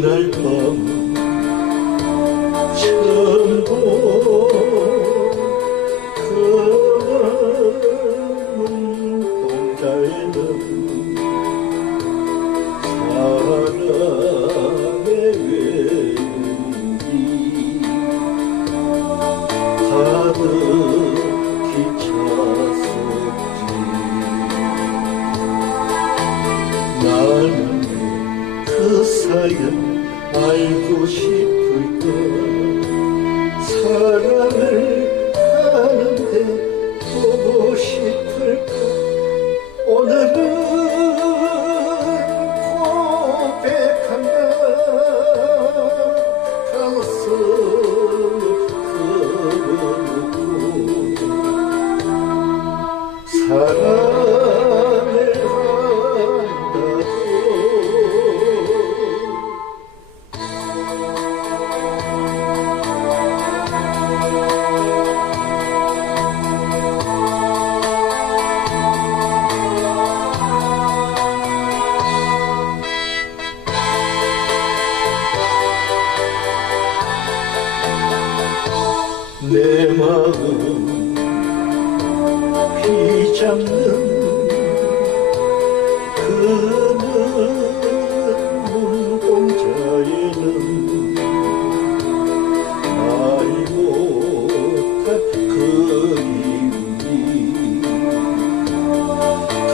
그날 밤 처음 본그 눈동자에는 사랑의 외눈이 가득히 찼었지 나는 그 사연 알고 싶을까 사랑을 하는데 보고 싶을까 오늘은 고백한다. 가슴을 걸어놓고 사랑 내 마음 휘잡는 그 눈동자에는 말 못할 그 이름이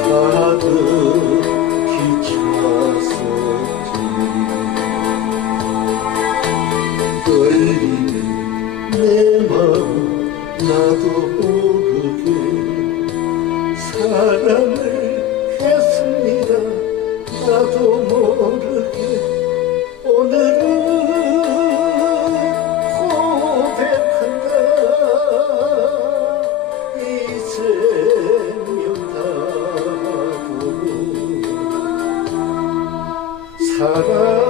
가득 내 마음 나도 모르게 사랑을 했습니다. 나도 모르게 오늘은 고백한다. 이 생명 다고 사랑